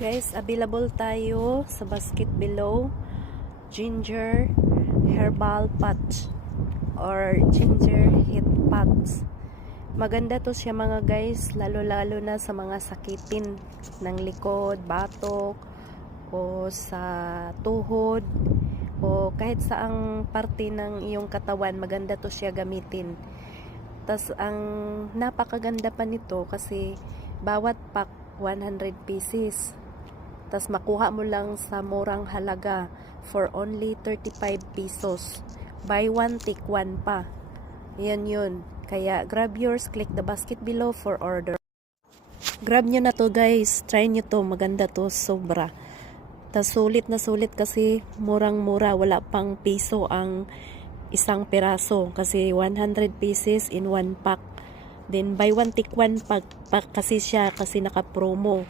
Guys, available tayo sa basket below. Ginger herbal patch or ginger heat patch. Maganda to siya mga guys, lalo-lalo na sa mga sakitin ng likod, batok, o sa tuhod, o kahit saang parte ng iyong katawan, maganda to siya gamitin. Tas ang napakaganda pa nito kasi bawat pack 100 pieces. Tas makuha mo lang sa murang halaga for only 35 pesos. Buy one, take one pa. Yan yun. Kaya grab yours, click the basket below for order. Grab nyo na to guys. Try nyo to. Maganda to. Sobra. Tas sulit na sulit kasi murang-mura. Wala pang piso ang isang piraso. Kasi 100 pieces in one pack. Then buy one, take one pack kasi siya kasi naka-promo.